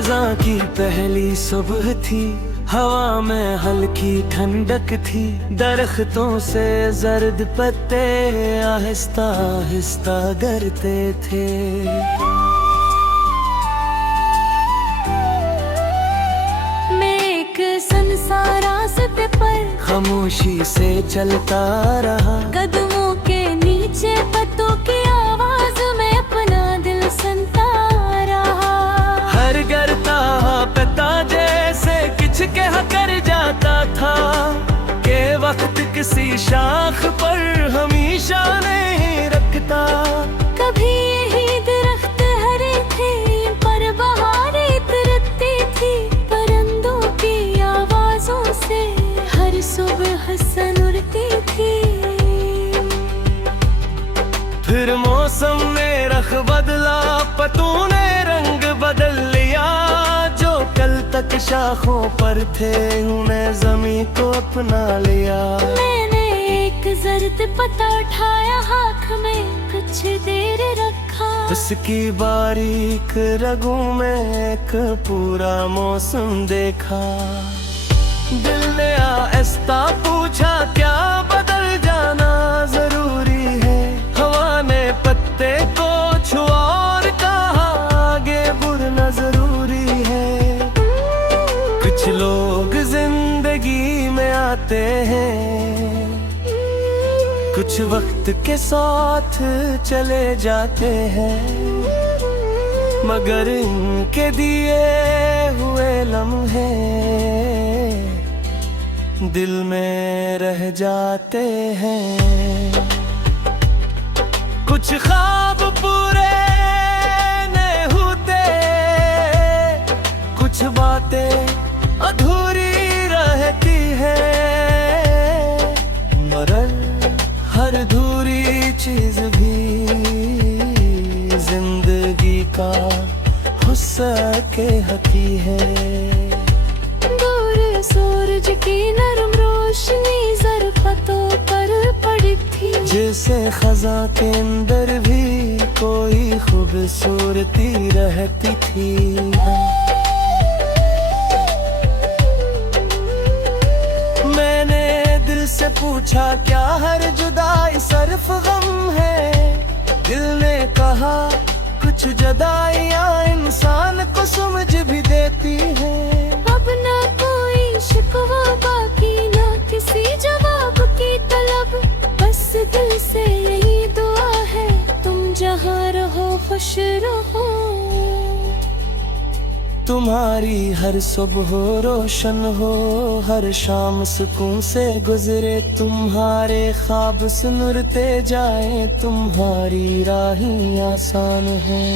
खज़ां की पहली सुबह थी, हवा में हल्की ठंडक थी। दरख्तों से जर्द पत्ते आहिस्ता आहिस्ता गिरते थे। मैं एक संसार रास्ते पर खामोशी से चलता रहा। कदमों के नीचे पत्तों की आवाज में अपना दिल सुनता रहा। हर गिरता पत्ता जैसे किछ कह कर जाता था के वक्त किसी शाख पर हमेशा नहीं रखता। कभी यही दरख्त हरे थे पर बहारें तरसती थी। परिंदों की आवाजों से हर सुबह सनूरती थी। फिर मौसम ने रख बदला, पत्तों ने रंग बदल लिया। जो कल तक शाखों पर थे उन्हें जमीन को अपना लिया। मैंने एक जर्द पत्ता उठाया, हाथ में कुछ देर रखा। उसकी बारीक रगों में एक पूरा मौसम देखा। दिल ने आहिस्ता पूछा, क्या बदल जाना जरूरी है? हवा ने पत्ते को छुआ और कहा, आगे बढ़ना जरूरी है। कुछ लोग जिंदगी में आते हैं, कुछ वक्त के साथ चले जाते हैं, मगर इनके दिए हुए लम्हे दिल में रह जाते हैं। कुछ ख्वाब पूरे नहीं होते, कुछ बातें अधूरी रहती है। मगर हर अधूरी चीज भी जिंदगी का हुस्सा के हकी है। दूर सूरज की नरम रोशनी ज़रफ़तों पर पड़ी थी। जैसे खज़ां के अंदर भी कोई खूबसूरती रहती थी। मैंने दिल से पूछा, क्या हर जुदाई सिर्फ गम है? दिल ने कहा, कुछ जुदाइयां इंसान को समझ भी देती है। अब ना कोई शिकवा बाकी, ना किसी जवाब की तलब। बस दिल से यही दुआ है, तुम जहाँ रहो खुश रहो। तुम्हारी हर सुबह रोशन हो, हर शाम सुकून से गुजरे। तुम्हारे ख्वाब सुनरते जाए, तुम्हारी राहें आसान है।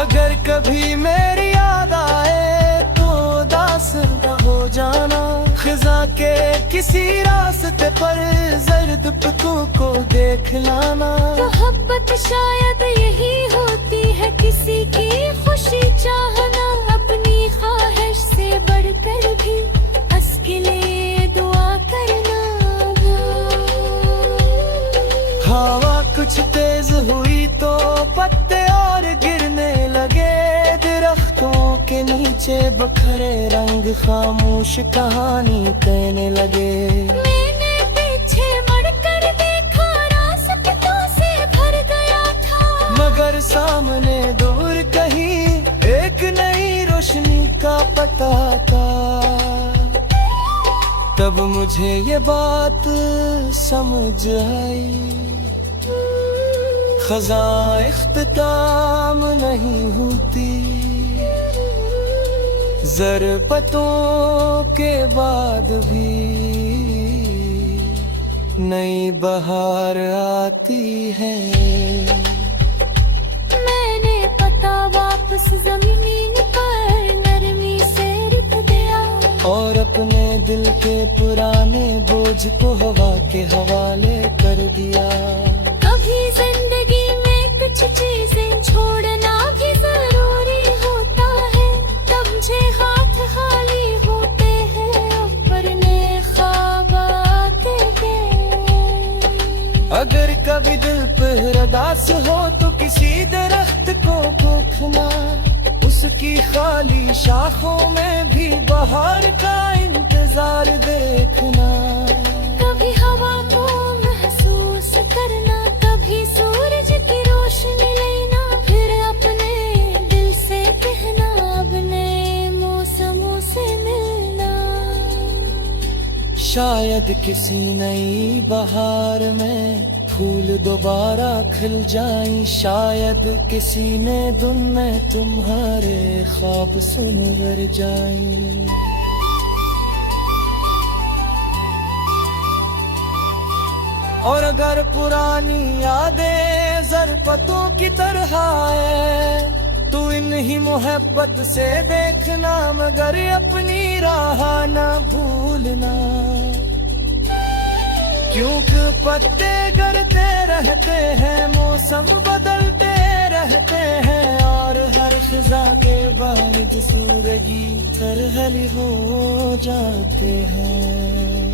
अगर कभी मेरी याद आए तो उदास न हो जाना। खज़ां के किसी रास्ते पर जर्द पत्तों को देख लाना। मोहब्बत शायद यही होती है, किसी की खुशी चाहना। अपनी ख्वाहिश से बढ़कर भी उसके लिए दुआ करना। हवा कुछ तेज हुई तो पत्ते और गिरने लगे। दरख्तों के नीचे बखरे रंग खामोश कहानी कहने लगे। मैंने पीछे मुड़कर देखा, रास्तों से भर गया था। मगर सामने दूर कहीं एक नई रोशनी का पता था। तब मुझे ये बात समझ आई, खज़ां इख्तिताम नहीं होती। ज़रफ़तों के बाद भी नई बहार आती है। मैंने पता वापस ज़मीन पर नरमी से रख दिया। और अपने दिल के पुराने बोझ को हवा के हवाले कर दिया। कभी जिंदगी में कुछ चीजें छोड़ना भी जरूरी होता है। तब मुझे हाथ खाली होते हैं, अपने ख्वाब आते हैं। अगर कभी दिल पर उदास हो तो किसी दरख्त को खोखना, उसकी खाली शाखों में भी बहार का इंतजार देखना। कभी हवा को महसूस करना, कभी सूरज की रोशनी लेना, फिर अपने दिल से कहना अब नए मौसमों से मिलना। शायद किसी नई बहार में फूल दोबारा खिल जाएं, शायद किसी ने धुन में तुम्हारे ख्वाब सुनवर जाएं। और अगर पुरानी यादें ज़रपतों की तरह है तो इन्हीं मोहब्बत से देखना, मगर अपनी राह ना भूलना। क्योंकि पत्ते गिरते रहते हैं, मौसम बदलते रहते हैं, और हर खिजा के बारिश सूरगी तरहली हो जाते हैं।